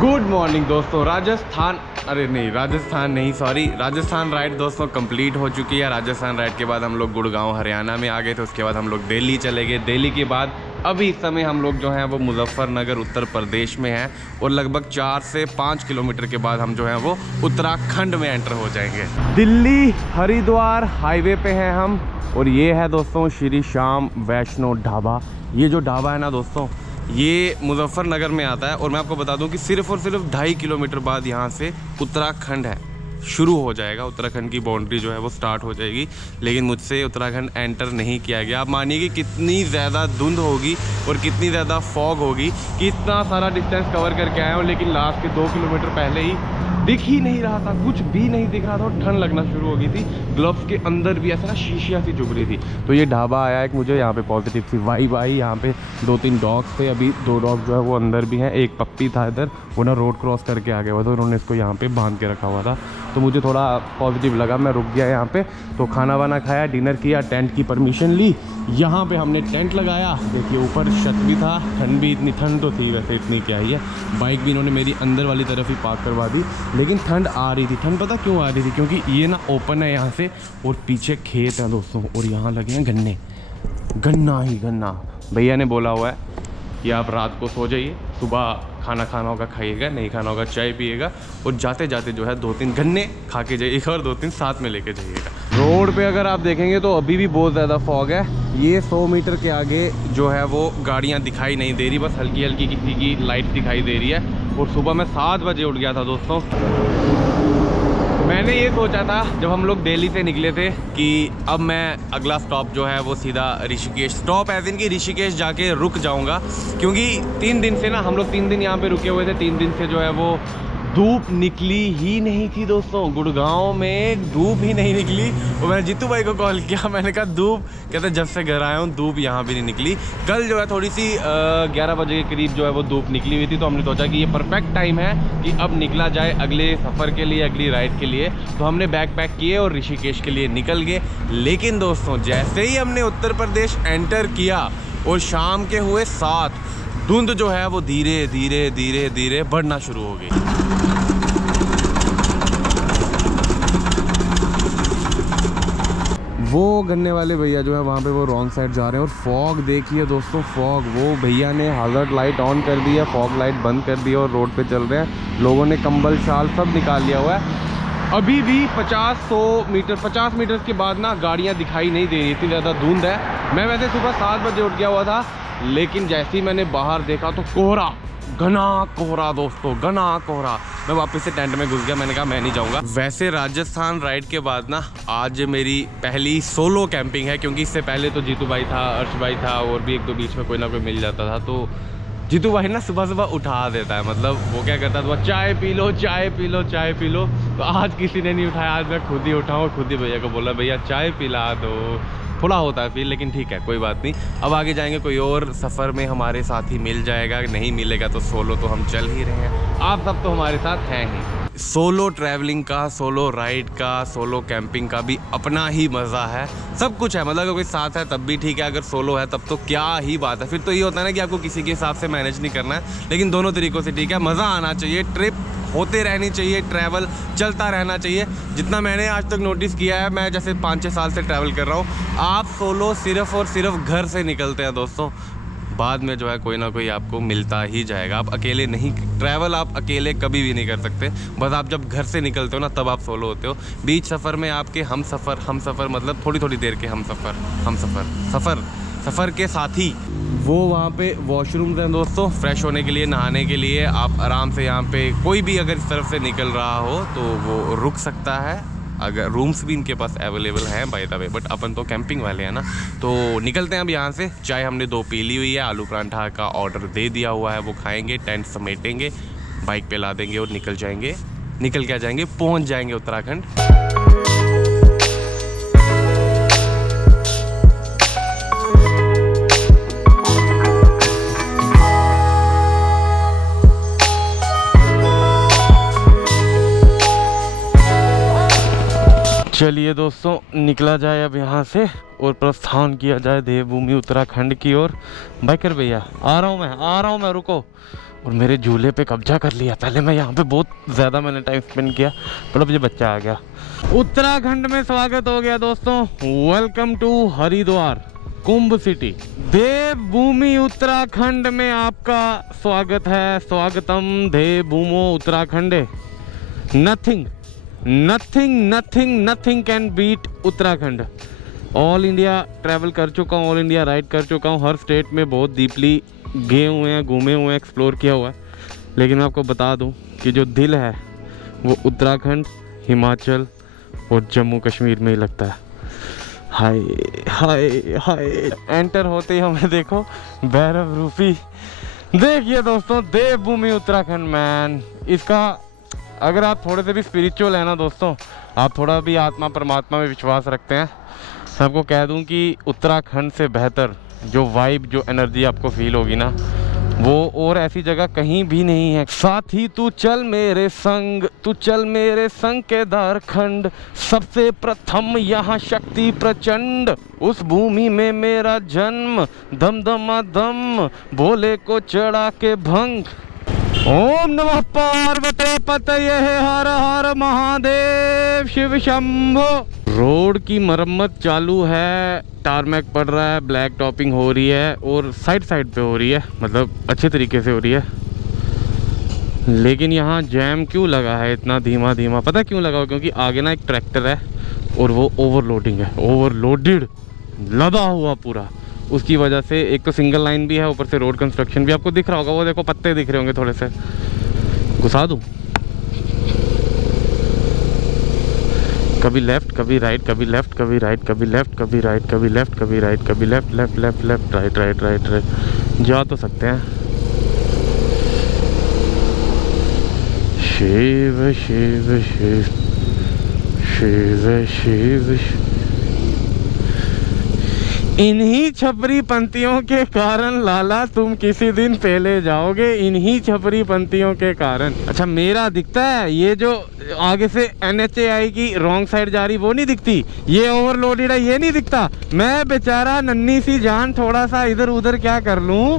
Good morning दोस्तों। Rajasthan ride दोस्तों complete हो चुकी है। राजस्थान राइड के बाद हम लोग गुड़गांव हरियाणा में आ गए थे। उसके बाद हम लोग दिल्ली चले गए। दिल्ली के बाद अभी इस समय हम लोग जो हैं वो मुजफ्फरनगर उत्तर प्रदेश में हैं और लगभग 4 से 5 किलोमीटर के बाद हम जो हैं वो उत्तराखंड में एंटर हो जाएंगे। दिल्ली हरिद्वार हाईवे पे हैं हम और ये है दोस्तों श्री श्याम वैष्णो ढाबा। ये जो ढाबा है ना दोस्तों, ये मुजफ्फरनगर में आता है और मैं आपको बता दूं कि सिर्फ और सिर्फ 2.5 किलोमीटर बाद यहाँ से उत्तराखंड है, शुरू हो जाएगा। उत्तराखंड की बाउंड्री जो है वो स्टार्ट हो जाएगी, लेकिन मुझसे उत्तराखंड एंटर नहीं किया गया। आप मानिए कि कितनी ज़्यादा धुंध होगी और कितनी ज़्यादा फॉग होगी कि इतना सारा डिस्टेंस कवर करके आया हूँ, लेकिन लास्ट के 2 किलोमीटर पहले ही दिख ही नहीं रहा था, कुछ भी नहीं दिख रहा था और ठंड लगना शुरू हो गई थी। ग्लव्स के अंदर भी ऐसा ना शीशियाँ सी चुभ रही थी। तो ये ढाबा आया एक मुझे यहाँ पे पॉजिटिव सी वाइब आई। यहाँ पे 2-3 डॉग्स थे, अभी 2 डॉग जो है वो अंदर भी हैं। एक पप्पी था इधर, वो ना रोड क्रॉस करके आ गया हुआ था, उन्होंने इसको यहाँ पे बांध के रखा हुआ था। तो मुझे थोड़ा पॉजिटिव लगा, मैं रुक गया यहाँ पे। तो खाना वाना खाया, डिनर किया, टेंट की परमिशन ली। यहाँ पे हमने टेंट लगाया। देखिए ऊपर छत भी था, ठंड भी, इतनी ठंड तो थी वैसे, इतनी क्या ही है। बाइक भी इन्होंने मेरी अंदर वाली तरफ ही पार्क करवा दी, लेकिन ठंड आ रही थी। ठंड पता क्यों आ रही थी? क्योंकि ये ना ओपन है यहाँ से और पीछे खेत है दोस्तों, और यहाँ लगे हैं गन्ने, गन्ना ही गन्ना। भैया ने बोला हुआ है कि आप रात को सो जाइए, सुबह खाना खाना होगा खाइएगा, नहीं खाना होगा चाय पिएगा, और जाते जाते जो है 2-3 गन्ने खा के जाइएगा और 2-3 साथ में लेके जाइएगा। रोड पे अगर आप देखेंगे तो अभी भी बहुत ज़्यादा फॉग है। ये 100 मीटर के आगे जो है वो गाड़ियाँ दिखाई नहीं दे रही, बस हल्की हल्की किसी की लाइट दिखाई दे रही है। और सुबह मैं 7 बजे उठ गया था दोस्तों। मैंने ये सोचा था जब हम लोग दिल्ली से निकले थे कि अब मैं अगला स्टॉप जो है वो सीधा ऋषिकेश, स्टॉप एज इन कि ऋषिकेश जाके रुक जाऊंगा, क्योंकि 3 दिन से ना हम लोग 3 दिन यहाँ पे रुके हुए थे। 3 दिन से जो है वो धूप निकली ही नहीं थी दोस्तों। गुड़गांव में धूप ही नहीं निकली। और मैंने जीतू भाई को कॉल किया, मैंने कहा धूप, कहते जब से घर आया हूँ धूप यहाँ भी नहीं निकली। कल जो है थोड़ी सी 11 बजे के करीब जो है वो धूप निकली हुई थी, तो हमने सोचा कि ये परफेक्ट टाइम है कि अब निकला जाए अगले सफ़र के लिए, अगली राइड के लिए। तो हमने बैग पैक किए और ऋषिकेश के लिए निकल गए। लेकिन दोस्तों जैसे ही हमने उत्तर प्रदेश एंटर किया और शाम के हुए 7, धुंध जो है वो धीरे धीरे धीरे धीरे बढ़ना शुरू हो गई। वो गन्ने वाले भैया जो है वहाँ पे वो रॉन्ग साइड जा रहे हैं। और फॉग देखिए दोस्तों, फॉग, वो भैया ने हाजर्ड लाइट ऑन कर दी है, फॉग लाइट बंद कर दी है और रोड पे चल रहे हैं। लोगों ने कंबल शाल सब निकाल लिया हुआ है। अभी भी 50 मीटर के बाद ना गाड़ियाँ दिखाई नहीं दे रही, इतनी ज़्यादा धुंध है। मैं वैसे सुबह 7 बजे उठ गया हुआ था, लेकिन जैसे ही मैंने बाहर देखा तो कोहरा, घना कोहरा दोस्तों, घना कोहरा। मैं वापस से टेंट में घुस गया, मैंने कहा मैं नहीं जाऊंगा। वैसे राजस्थान राइड के बाद ना आज मेरी पहली सोलो कैंपिंग है, क्योंकि इससे पहले तो जीतू भाई था, अर्श भाई था और भी 1-2 बीच में कोई ना कोई मिल जाता था। तो जीतू भाई ना सुबह सुबह उठा देता है, मतलब वो क्या करता था, चाय पी लो चाय पी लो चाय पी लो। तो आज किसी ने नहीं उठाया, आज मैं खुद ही उठाऊँ और खुद ही भैया को बोला भैया चाय पिला दो। थोड़ा होता है फील, लेकिन ठीक है कोई बात नहीं। अब आगे जाएंगे, कोई और सफ़र में हमारे साथ ही मिल जाएगा, नहीं मिलेगा तो सोलो तो हम चल ही रहे हैं। आप सब तो हमारे साथ हैं ही। सोलो ट्रैवलिंग का, सोलो राइड का, सोलो कैंपिंग का भी अपना ही मज़ा है, सब कुछ है। मतलब अगर कोई साथ है तब भी ठीक है, अगर सोलो है तब तो क्या ही बात है। फिर तो ये होता है ना कि आपको किसी के हिसाब से मैनेज नहीं करना है, लेकिन दोनों तरीक़ों से ठीक है। मज़ा आना चाहिए, ट्रिप होते रहनी चाहिए, ट्रैवल चलता रहना चाहिए। जितना मैंने आज तक नोटिस किया है, मैं जैसे 5-6 साल से ट्रैवल कर रहा हूँ, आप सोलो सिर्फ़ और सिर्फ घर से निकलते हैं दोस्तों, बाद में जो है कोई ना कोई आपको मिलता ही जाएगा। आप अकेले नहीं, ट्रैवल आप अकेले कभी भी नहीं कर सकते। बस आप जब घर से निकलते हो ना तब आप सोलो होते हो। बीच सफ़र में आपके हम सफ़र मतलब थोड़ी देर के सफ़र के साथी, वो वहाँ पे वॉशरूम्स हैं दोस्तों, फ्रेश होने के लिए, नहाने के लिए। आप आराम से यहाँ पे कोई भी अगर इस तरफ से निकल रहा हो तो वो रुक सकता है। अगर रूम्स भी इनके पास अवेलेबल हैं बाय द वे, बट अपन तो कैंपिंग वाले हैं ना। तो निकलते हैं अब यहाँ से। चाय हमने 2 पी ली हुई है, आलू पराठा का ऑर्डर दे दिया हुआ है, वो खाएंगे, टेंट समेटेंगे, बाइक पे ला देंगे और निकल के आ जाएंगे, पहुँच जाएंगे उत्तराखंड। चलिए दोस्तों निकला जाए अब यहाँ से और प्रस्थान किया जाए देवभूमि उत्तराखंड की ओर। बाइकर भैया आ रहा हूँ मैं, रुको। और मेरे झूले पे कब्जा कर लिया। पहले मैं यहाँ पे बहुत ज़्यादा मैंने टाइम स्पेंड किया, पर अब ये बच्चा आ गया। उत्तराखंड में स्वागत हो गया दोस्तों। Welcome to Haridwar Kumbh city, देवभूमि उत्तराखंड में आपका स्वागत है। स्वागतम देवभूमो उत्तराखंडे। Nothing nothing nothing nothing can beat Uttarakhand. All India travel कर चुका हूँ, ऑल इंडिया राइड कर चुका हूँ, हर स्टेट में बहुत डीपली गए हुए हैं, घूमे हुए हैं, एक्सप्लोर किया हुआ है। लेकिन मैं आपको बता दूं कि जो दिल है वो उत्तराखंड, हिमाचल और जम्मू कश्मीर में ही लगता है। हाय हाय हाय। एंटर होते ही हमें देखो भैरव रूपी। देखिए दोस्तों, देवभूमि उत्तराखंड मैन। इसका अगर आप थोड़े से भी स्पिरिचुअल है ना दोस्तों, आप थोड़ा भी आत्मा परमात्मा में विश्वास रखते हैं, मैं आपको कह दूं कि उत्तराखंड से बेहतर जो वाइब, जो एनर्जी आपको फील होगी ना, वो और ऐसी जगह कहीं भी नहीं है। साथी तू चल मेरे संग, तू चल मेरे संग केदारखंड, सबसे प्रथम यहाँ शक्ति प्रचंड, उस भूमि में मेरा जन्म, दम दमा दम भोले को चढ़ा के भंग। ओम नमः पार्वती पतये हर हर महादेव शिव शंभो। रोड की मरम्मत चालू है, टारमैक पड़ रहा है, ब्लैक टॉपिंग हो रही है और साइड साइड पे हो रही है, मतलब अच्छे तरीके से हो रही है। लेकिन यहाँ जैम क्यों लगा है इतना धीमा धीमा? पता क्यों लगा? क्योंकि आगे ना एक ट्रैक्टर है और वो ओवरलोडिंग है, ओवरलोडेड, लदा हुआ पूरा। उसकी वजह से एक तो सिंगल लाइन भी है, ऊपर से रोड कंस्ट्रक्शन भी आपको दिख रहा होगा। वो देखो पत्ते दिख रहे होंगे, थोड़े से घुसा दूँ। कभी लेफ्ट कभी राइट, कभी लेफ्ट कभी राइट, कभी लेफ्ट कभी राइट, कभी लेफ्ट कभी राइट, कभी left left left left right right right right. जा तो सकते हैं। शिव शिव शिव शिव शिव। इन्हीं छपरी पंक्तियों के कारण लाला तुम किसी दिन पहले जाओगे, इन्हीं छपरी पंक्तियों के कारण। अच्छा, मेरा दिखता है, ये जो आगे से NHAI की रॉन्ग साइड जा रही वो नहीं दिखती, ये ओवरलोडेड है, ये नहीं दिखता। मैं बेचारा नन्ही सी जान थोड़ा सा इधर उधर क्या कर लूं।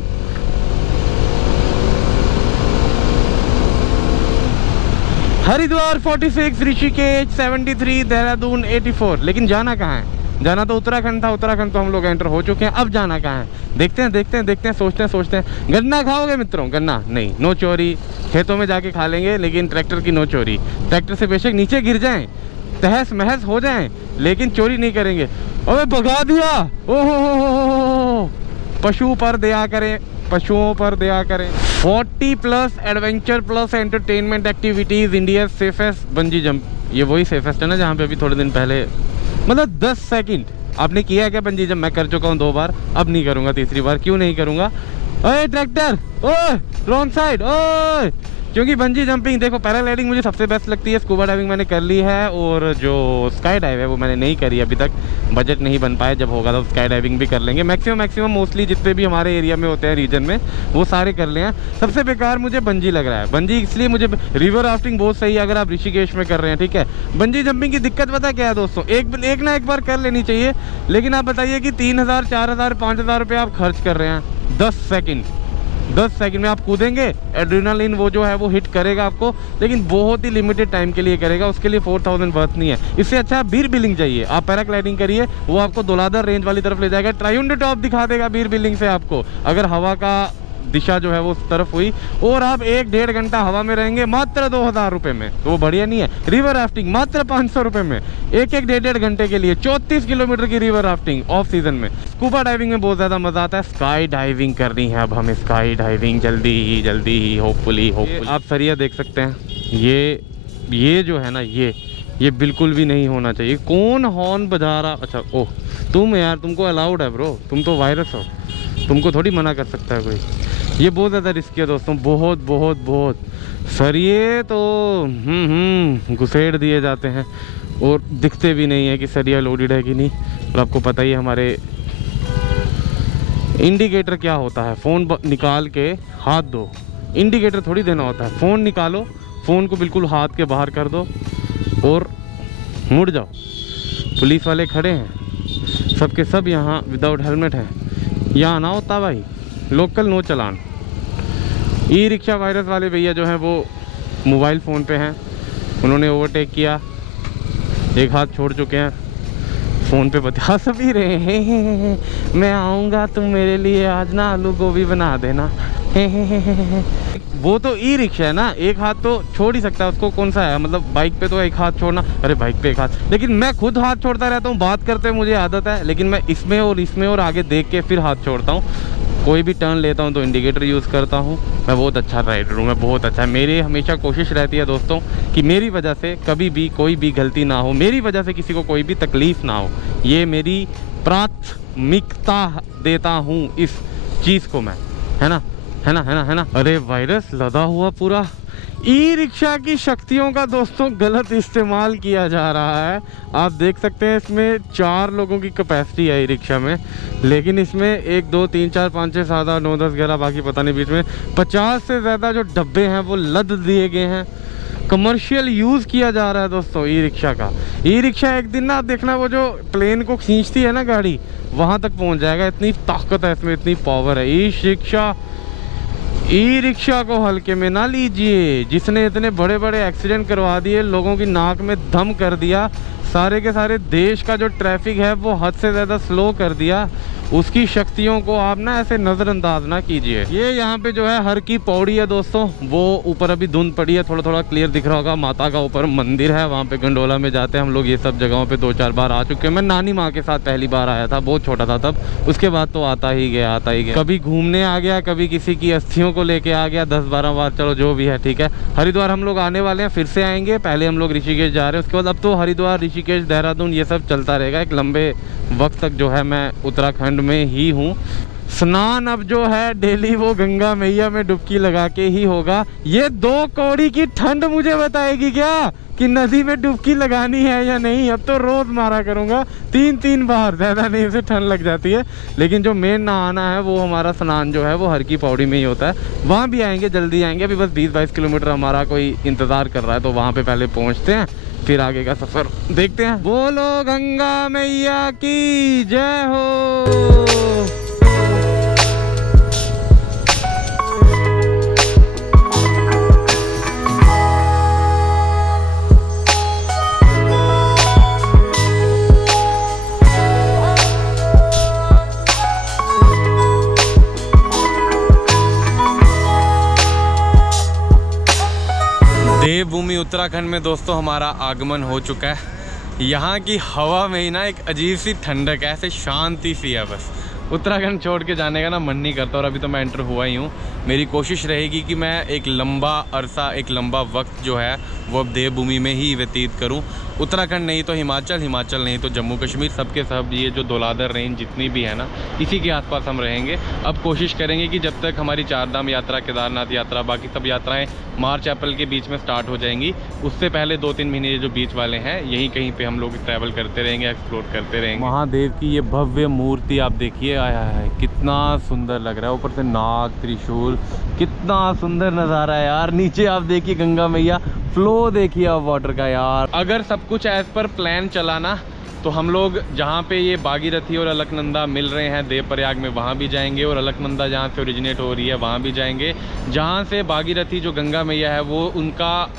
हरिद्वार 46, ऋषिकेश 73, देहरादून 84। लेकिन जाना कहाँ है? जाना तो उत्तराखंड था, उत्तराखंड तो हम लोग एंटर हो चुके हैं। अब जाना कहाँ है? देखते हैं देखते हैं देखते हैं, सोचते हैं सोचते हैं। गन्ना खाओगे मित्रों? गन्ना नहीं, नो चोरी। खेतों में जाके खा लेंगे, लेकिन ट्रैक्टर की नो चोरी। ट्रैक्टर से बेशक नीचे गिर जाएं, तहस महस हो जाएं, लेकिन चोरी नहीं करेंगे। अबे भगा दिया। ओहो, पशु पर दया करें, पशुओं पर दया करें। 40+ adventure plus entertainment activities, India safest bungee jump. ये वही सेफेस्ट है ना जहाँ पे अभी थोड़े दिन पहले, मतलब 10 सेकंड आपने किया है क्या बंजी जंप? मैं कर चुका हूँ 2 बार, अब नहीं करूँगा तीसरी बार। क्यों नहीं करूँगा? ओए ट्रैक्टर, ओए रॉन्ग साइड, ओए। क्योंकि बंजी जंपिंग, देखो पैराग्लाइडिंग मुझे सबसे बेस्ट लगती है, स्कूबा डाइविंग मैंने कर ली है, और जो स्काई डाइव है वो मैंने नहीं करी अभी तक, बजट नहीं बन पाया। जब होगा तो स्काई डाइविंग भी कर लेंगे। मैक्सिमम मोस्टली जितने भी हमारे एरिया में होते हैं, रीजन में, वो सारे कर ले हैं। सबसे बेकार मुझे बंजी लग रहा है। बंजी इसलिए मुझे, रिवर राफ्टिंग बहुत सही है अगर आप ऋषिकेश में कर रहे हैं, ठीक है। बंजी जंपिंग की दिक्कत पता क्या है दोस्तों? एक ना एक बार कर लेनी चाहिए, लेकिन आप बताइए कि 3000, 4000, 5000 रुपये आप खर्च कर रहे हैं 10 सेकंड में आप कूदेंगे, एड्रेनालिन वो जो है वो हिट करेगा आपको, लेकिन बहुत ही लिमिटेड टाइम के लिए करेगा। उसके लिए 4000 वर्थ नहीं है। इससे अच्छा बीर बिलिंग चाहिए, आप पैराग्लाइडिंग करिए, वो आपको दोलाधर रेंज वाली तरफ ले जाएगा, ट्रायुंड टॉप दिखा देगा बीर बिलिंग से आपको, अगर हवा का दिशा जो है वो उस तरफ हुई, और आप 1-1.5 घंटा हवा में रहेंगे मात्र 2000 रुपये में, तो वो बढ़िया नहीं है। रिवर राफ्टिंग मात्र 500 रुपये में, 1-1, 1.5 घंटे के लिए 34 किलोमीटर की रिवर राफ्टिंग ऑफ सीजन में। स्कूबा डाइविंग में बहुत ज़्यादा मज़ा आता है। स्काई डाइविंग करनी है अब हमें, स्काई डाइविंग जल्दी ही होपफुली। आप सरिया देख सकते हैं, ये जो है ना, ये बिल्कुल भी नहीं होना चाहिए। कौन हॉर्न बजा रहा? अच्छा ओह, तुम यार, तुमको अलाउड है ब्रो, तुम तो वायरस हो, तुमको थोड़ी मना कर सकता है कोई। ये बहुत ज़्यादा रिस्की है दोस्तों, बहुत। सरिये तो घुसेड़ दिए जाते हैं और दिखते भी नहीं है कि सरिया लोडेड है कि नहीं। और आपको पता ही है हमारे इंडिकेटर क्या होता है, फ़ोन निकाल के हाथ दो, इंडिकेटर थोड़ी देना होता है। फ़ोन निकालो, फ़ोन को बिल्कुल हाथ के बाहर कर दो और मुड़ जाओ। पुलिस वाले खड़े हैं, सबके सब यहाँ विदाउट हेलमेट है। यहाँ ना होता भाई, लोकल नो चलान। ई रिक्शा वायरस वाले भैया जो हैं वो मोबाइल फ़ोन पे हैं, उन्होंने ओवरटेक किया, एक हाथ छोड़ चुके हैं, फ़ोन पे बता सभी रहे हैं मैं आऊँगा तुम मेरे लिए आज ना आलू गोभी बना देना वो तो ई रिक्शा है ना, एक हाथ तो छोड़ ही सकता है, उसको कौन सा है, मतलब बाइक पे तो एक हाथ छोड़ना, अरे बाइक पे एक हाथ, लेकिन मैं खुद हाथ छोड़ता रहता हूँ, बात करते मुझे आदत है, लेकिन मैं इसमें और आगे देख के फिर हाथ छोड़ता हूँ। कोई भी टर्न लेता हूँ तो इंडिकेटर यूज़ करता हूँ। मैं बहुत अच्छा राइडर हूँ, मैं बहुत अच्छा, मेरी हमेशा कोशिश रहती है दोस्तों कि मेरी वजह से कभी भी कोई भी गलती ना हो, मेरी वजह से किसी को कोई भी तकलीफ़ ना हो, ये मेरी प्राथमिकता देता हूँ इस चीज़ को मैं, है ना। अरे वायरस लदा हुआ पूरा। ई रिक्शा की शक्तियों का दोस्तों गलत इस्तेमाल किया जा रहा है। आप देख सकते हैं इसमें 4 लोगों की कैपेसिटी है ई रिक्शा में, लेकिन इसमें 1 2 3 4 5 6 7 8 9 10 11 बाकी पता नहीं, बीच में 50 से ज़्यादा जो डब्बे हैं वो लद दिए गए हैं। कमर्शियल यूज़ किया जा रहा है दोस्तों ई रिक्शा का। ई रिक्शा एक दिन ना आप देखना, वो जो प्लेन को खींचती है ना गाड़ी, वहाँ तक पहुँच जाएगा, इतनी ताकत है इसमें, इतनी पावर है। ई रिक्शा को हल्के में ना लीजिए, जिसने इतने बड़े बड़े एक्सीडेंट करवा दिए, लोगों की नाक में दम कर दिया, सारे के सारे देश का जो ट्रैफिक है वो हद से ज़्यादा स्लो कर दिया, उसकी शक्तियों को आप ना ऐसे नज़रअंदाज ना कीजिए। ये यहाँ पे जो है हर की पौड़ी है दोस्तों, वो ऊपर अभी धुंध पड़ी है, थोड़ा थोड़ा क्लियर दिख रहा होगा, माता का ऊपर मंदिर है, वहाँ पे गंडोला में जाते हैं हम लोग। ये सब जगहों पे 2-4 बार आ चुके हैं। मैं नानी माँ के साथ पहली बार आया था, बहुत छोटा था तब, उसके बाद तो आता ही गया। कभी घूमने आ गया, कभी किसी की अस्थियों को लेके आ गया 10-12 बार, चलो जो भी है ठीक है। हरिद्वार हम लोग आने वाले हैं, फिर से आएंगे, पहले हम लोग ऋषिकेश जा रहे हैं, उसके बाद अब तो हरिद्वार, ऋषिकेश, देहरादून ये सब चलता रहेगा। एक लंबे वक्त तक जो है मैं उत्तराखंड में ही हूँ। स्नान अब जो है डेली वो गंगा मैया में डुबकी लगा के ही होगा। ये 2 कौड़ी की ठंड मुझे बताएगी क्या कि नदी में डुबकी लगानी है या नहीं। अब तो रोज मारा करूँगा 3-3 बार, ज़्यादा नहीं, उसे ठंड लग जाती है। लेकिन जो मेन नहाना है वो हमारा स्नान जो है वो हर की पौड़ी में ही होता है, वहाँ भी आएंगे, जल्दी आएंगे। अभी बस 20-22 किलोमीटर हमारा कोई इंतज़ार कर रहा है, तो वहाँ पे पहले पहुँचते हैं, फिर आगे का सफर देखते हैं। बोलो गंगा मैया की जय हो। देवभूमि उत्तराखंड में दोस्तों हमारा आगमन हो चुका है। यहाँ की हवा में ही ना एक अजीब सी ठंडक है, ऐसे शांति सी है। बस उत्तराखंड छोड़ के जाने का ना मन नहीं करता, और अभी तो मैं एंटर हुआ ही हूँ। मेरी कोशिश रहेगी कि मैं एक लंबा अरसा, एक लंबा वक्त जो है वो अब देवभूमि में ही व्यतीत करूँ। उत्तराखंड नहीं तो हिमाचल, हिमाचल नहीं तो जम्मू कश्मीर, सबके सब ये जो धौलाधर रेंज जितनी भी है ना, इसी के आसपास हम रहेंगे। अब कोशिश करेंगे कि जब तक हमारी 4 धाम यात्रा, केदारनाथ यात्रा, बाकी सब यात्राएं मार्च अप्रैल के बीच में स्टार्ट हो जाएंगी, उससे पहले 2-3 महीने जो बीच वाले हैं यहीं कहीं पे हम लोग ट्रैवल करते रहेंगे, एक्सप्लोर करते रहेंगे। महादेव की ये भव्य मूर्ति आप देखिए, आया है कितना सुंदर लग रहा है, ऊपर से नाग, त्रिशूल, कितना सुंदर नज़ारा है यार। नीचे आप देखिए गंगा मैया, फ्लो देखिए आप वाटर का यार। अगर सब कुछ एज पर प्लान चला ना, तो हम लोग जहाँ पे ये भागीरथी और अलकनंदा मिल रहे हैं देवप्रयाग में, वहाँ भी जाएंगे, और अलकनंदा जहाँ से ओरिजिनेट हो रही है वहाँ भी जाएंगे। जहाँ से भागीरथी जो गंगा मैया है वो उनका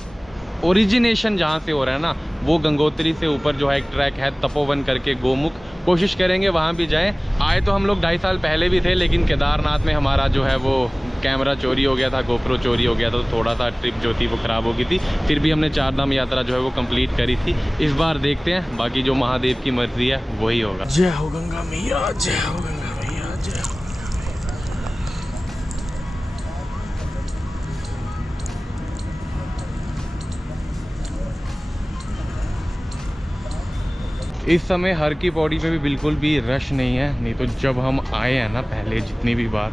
ओरिजिनेशन जहाँ से हो रहा है ना, वो गंगोत्री से ऊपर जो है एक ट्रैक है तपोवन करके, गोमुख, कोशिश करेंगे वहाँ भी जाएं। आए तो हम लोग 2.5 साल पहले भी थे, लेकिन केदारनाथ में हमारा जो है वो कैमरा चोरी हो गया था, गोप्रो चोरी हो गया था, तो थोड़ा सा ट्रिप जो थी वो ख़राब हो गई थी। फिर भी हमने 4 धाम यात्रा जो है वो कंप्लीट करी थी। इस बार देखते हैं, बाकी जो महादेव की मर्जी है वही होगा। जय हो गंगा मैया, जय हो गंगा मैया, जय हो। इस समय हर की पौड़ी में भी बिल्कुल भी रश नहीं है, नहीं तो जब हम आए हैं ना पहले जितनी भी बार,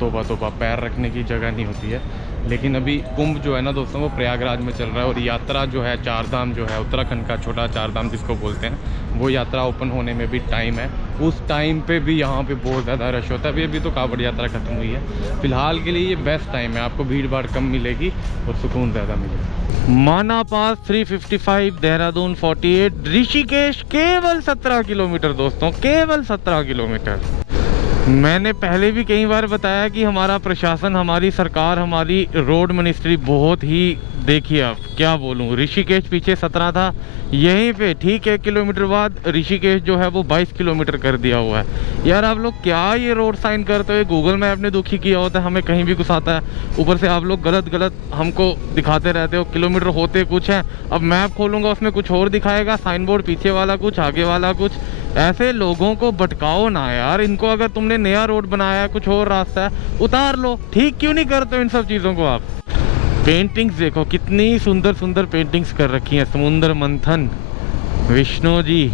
तोबा पैर रखने की जगह नहीं होती है। लेकिन अभी कुंभ जो है ना दोस्तों वो प्रयागराज में चल रहा है, और यात्रा जो है 4 धाम जो है उत्तराखंड का छोटा 4 धाम जिसको बोलते हैं, वो यात्रा ओपन होने में भी टाइम है। उस टाइम पे भी यहाँ पे बहुत ज़्यादा रश होता है। अभी तो कांवड़ यात्रा खत्म हुई है, फिलहाल के लिए ये बेस्ट टाइम है, आपको भीड़ भाड़ कम मिलेगी और सुकून ज़्यादा मिलेगा। माना पास 355, देहरादून 48, ऋषिकेश केवल 17 किलोमीटर दोस्तों, केवल 17 किलोमीटर। मैंने पहले भी कई बार बताया कि हमारा प्रशासन, हमारी सरकार, हमारी रोड मिनिस्ट्री बहुत ही, देखिए अब क्या बोलूं, ऋषिकेश पीछे 17 था, यहीं पे ठीक 1 किलोमीटर बाद ऋषिकेश जो है वो 22 किलोमीटर कर दिया हुआ है। यार आप लोग क्या ये रोड साइन करते हो? गूगल मैप ने दुखी किया होता है, हमें कहीं भी घुसाता है, ऊपर से आप लोग गलत गलत हमको दिखाते रहते हो। किलोमीटर होते कुछ है, अब मैप खोलूँगा उसमें कुछ और दिखाएगा, साइन बोर्ड पीछे वाला कुछ, आगे वाला कुछ। ऐसे लोगों को भटकाओ ना यार, इनको अगर तुमने नया रोड बनाया है, कुछ और रास्ता है, उतार लो। ठीक क्यों नहीं करते हो इन सब चीज़ों को आप? पेंटिंग्स देखो, कितनी सुंदर सुंदर पेंटिंग्स कर रखी हैं। समुद्र मंथन, विष्णु जी,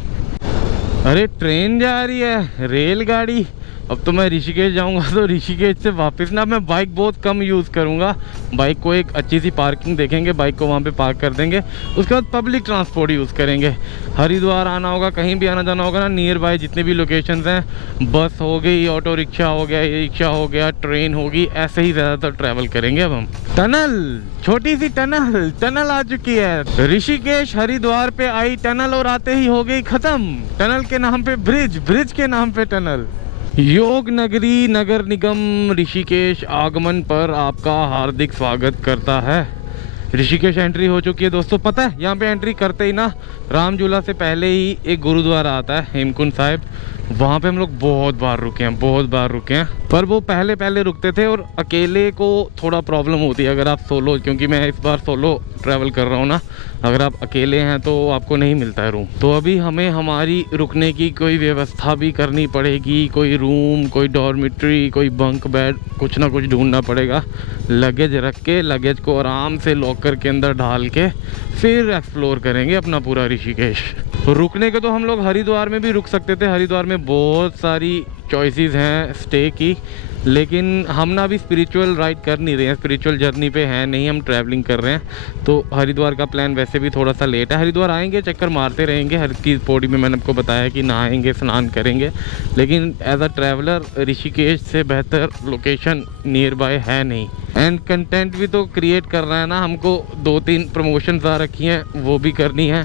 अरे ट्रेन जा रही है, रेलगाड़ी। अब तो मैं ऋषिकेश जाऊंगा तो ऋषिकेश से वापस ना, मैं बाइक बहुत कम यूज़ करूंगा। बाइक को एक अच्छी सी पार्किंग देखेंगे, बाइक को वहां पे पार्क कर देंगे, उसके बाद पब्लिक ट्रांसपोर्ट यूज़ करेंगे। हरिद्वार आना होगा, कहीं भी आना जाना होगा ना, नियर बाय जितने भी लोकेशंस हैं, बस हो गई, ऑटो रिक्शा हो गया, ई रिक्शा हो गया, ट्रेन होगी, ऐसे ही ज़्यादातर ट्रैवल करेंगे। अब हम टनल, छोटी सी टनल आ चुकी है। ऋषिकेश हरिद्वार पे आई टनल और आते ही हो गई खत्म। टनल के नाम पे ब्रिज, ब्रिज के नाम पे टनल। योग नगरी नगर निगम ऋषिकेश आगमन पर आपका हार्दिक स्वागत करता है। ऋषिकेश एंट्री हो चुकी है दोस्तों। पता है यहाँ पे एंट्री करते ही ना, राम झूला से पहले ही एक गुरुद्वारा आता है, हेमकुंड साहिब। वहाँ पे हम लोग बहुत बार रुके हैं, बहुत बार रुके हैं, पर वो पहले रुकते थे और अकेले को थोड़ा प्रॉब्लम होती है अगर आप सोलो, क्योंकि मैं इस बार सोलो ट्रैवल कर रहा हूँ ना। अगर आप अकेले हैं तो आपको नहीं मिलता है रूम, तो अभी हमें हमारी रुकने की कोई व्यवस्था भी करनी पड़ेगी। कोई रूम, कोई डॉर्मिट्री, कोई बंक बेड, कुछ ना कुछ ढूंढना पड़ेगा। लगेज रख के, लगेज को आराम से लॉकर के अंदर डाल के फिर एक्सप्लोर करेंगे अपना पूरा ऋषिकेश। रुकने के तो हम लोग हरिद्वार में भी रुक सकते थे, हरिद्वार में बहुत सारी चॉइसेस हैं स्टे की, लेकिन हम ना अभी स्पिरिचुअल राइड कर नहीं रहे हैं, स्पिरिचुअल जर्नी पे हैं नहीं, हम ट्रैवलिंग कर रहे हैं। तो हरिद्वार का प्लान वैसे भी थोड़ा सा लेट है। हरिद्वार आएंगे, चक्कर मारते रहेंगे, हर की पौड़ी में मैंने आपको बताया कि नहाएंगे, स्नान करेंगे, लेकिन एज अ ट्रैवलर ऋषिकेश से बेहतर लोकेशन नियर बाय है नहीं। एंड कंटेंट भी तो क्रिएट करना है ना हमको, 2-3 प्रमोशंस आ रखी हैं, वो भी करनी है।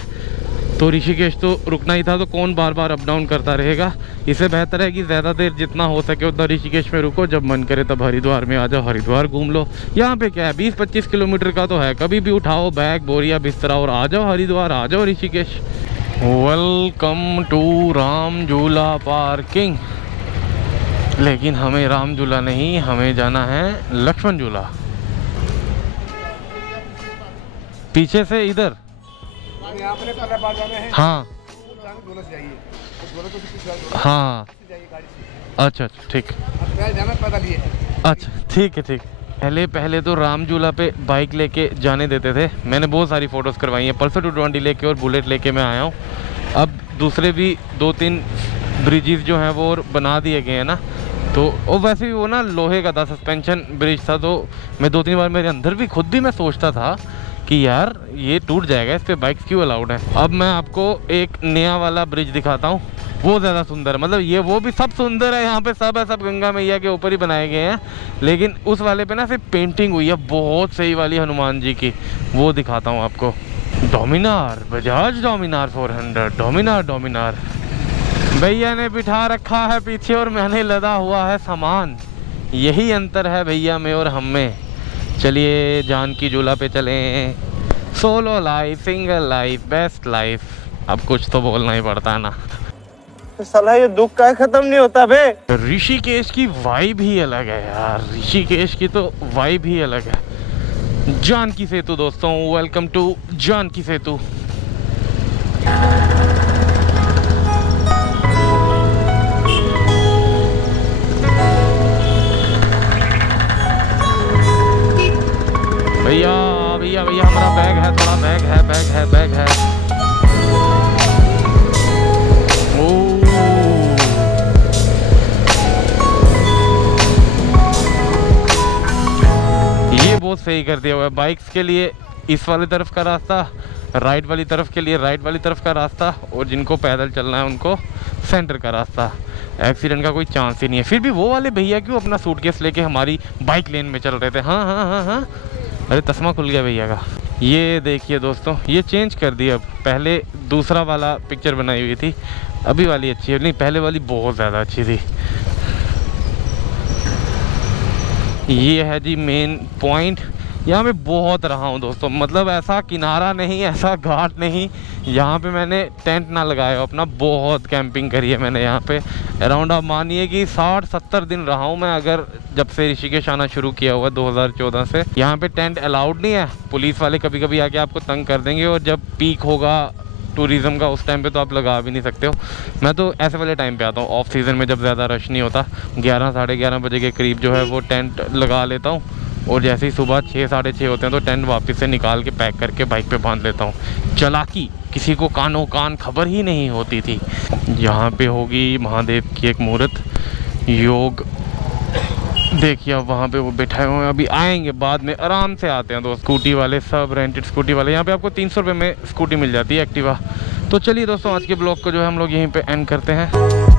तो ऋषिकेश तो रुकना ही था, तो कौन बार बार अप डाउन करता रहेगा। इससे बेहतर है कि ज़्यादा देर जितना हो सके उतना ऋषिकेश में रुको, जब मन करे तब हरिद्वार में आ जाओ, हरिद्वार घूम लो। यहाँ पे क्या है, 20-25 किलोमीटर का तो है, कभी भी उठाओ बैग, बोरिया, बिस्तरा और आ जाओ हरिद्वार, आ जाओ ऋषिकेश। वेलकम टू राम झूला पार्किंग। लेकिन हमें राम झूला नहीं, हमें जाना है लक्ष्मण झूला। पीछे से इधर, हाँ हाँ, अच्छा ठीक, अच्छा ठीक है ठीक। पहले तो राम झूला पे बाइक लेके जाने देते थे, मैंने बहुत सारी फ़ोटोज़ करवाई हैं, पल्सर 220 लेके और बुलेट लेके मैं आया हूँ। अब दूसरे भी 2-3 ब्रिजेस जो हैं वो और बना दिए गए हैं ना, तो वो वैसे भी वो ना लोहे का था, सस्पेंशन ब्रिज था, तो मैं 2-3 बार मेरे अंदर भी खुद भी मैं सोचता था कि यार ये टूट जाएगा, इस पे बाइक्स क्यों अलाउड है। अब मैं आपको एक नया वाला ब्रिज दिखाता हूँ, वो ज़्यादा सुंदर है, मतलब ये वो भी सब सुंदर है, यहाँ पे सब है, सब गंगा मैया के ऊपर ही बनाए गए हैं, लेकिन उस वाले पे ना सिर्फ पेंटिंग हुई है, बहुत सही वाली हनुमान जी की, वो दिखाता हूँ आपको। डोमिनार, बजाज डोमिनार 400, डोमिनार भैया ने बिठा रखा है पीछे और मैंने लदा हुआ है सामान। यही अंतर है भैया में और हम में। चलिए जानकी झूला पे चलें। Solo life, single life, best life. अब कुछ तो बोलना ही पड़ता है ना। साला ये दुख का खत्म नहीं होता बे। ऋषिकेश की वाइब ही अलग है यार, ऋषिकेश की तो वाइब ही अलग है। जानकी सेतु दोस्तों, वेलकम टू जानकी सेतु। भैया भैया भैया हमारा बैग है, थोड़ा बैग है। ये बहुत सही कर दिया हुआ है बाइक्स के लिए, इस वाली तरफ का रास्ता, राइट वाली तरफ के लिए राइट वाली तरफ का रास्ता, और जिनको पैदल चलना है उनको सेंटर का रास्ता। एक्सीडेंट का कोई चांस ही नहीं है। फिर भी वो वाले भैया क्यों अपना सूटकेस लेके हमारी बाइक लेन में चल रहे थे। हाँ, अरे तस्मा खुल गया भैया का। ये देखिए दोस्तों, ये चेंज कर दिया। अब पहले दूसरा वाला पिक्चर बनाई हुई थी, अभी वाली अच्छी है, नहीं पहले वाली बहुत ज़्यादा अच्छी थी। ये है जी मेन पॉइंट। यहाँ पे बहुत रहा हूँ दोस्तों, मतलब ऐसा किनारा नहीं, ऐसा घाट नहीं यहाँ पे मैंने टेंट ना लगाया हो अपना। बहुत कैंपिंग करी है मैंने यहाँ पे। अराउंड आप मानिए कि 60-70 दिन रहा हूँ मैं, अगर जब से ऋषिकेश आना शुरू किया हुआ 2014 से। यहाँ पे टेंट अलाउड नहीं है, पुलिस वाले कभी कभी आके आपको तंग कर देंगे, और जब पीक होगा टूरिज़्म का उस टाइम पे तो आप लगा भी नहीं सकते हो। मैं तो ऐसे वाले टाइम पे आता हूँ, ऑफ सीज़न में, जब ज़्यादा रश नहीं होता। 11-11:30 बजे के करीब जो है वो टेंट लगा लेता हूँ, और जैसे ही सुबह 6-6:30 होते हैं तो टेंट वापस से निकाल के पैक करके बाइक पे बांध लेता हूँ। चालाकी, किसी को कानो कान खबर ही नहीं होती थी। यहाँ पे होगी महादेव की एक मूर्त, योग देखिए अब वहाँ पे वो बैठाए हुए हैं। अभी आएंगे, बाद में आराम से आते हैं दोस्त। स्कूटी वाले सब रेंटेड स्कूटी वाले, यहाँ पे आपको 300 रुपये में स्कूटी मिल जाती है एक्टिवा। तो चलिए दोस्तों, आज के ब्लॉग को जो है हम लोग यहीं पे एंड करते हैं।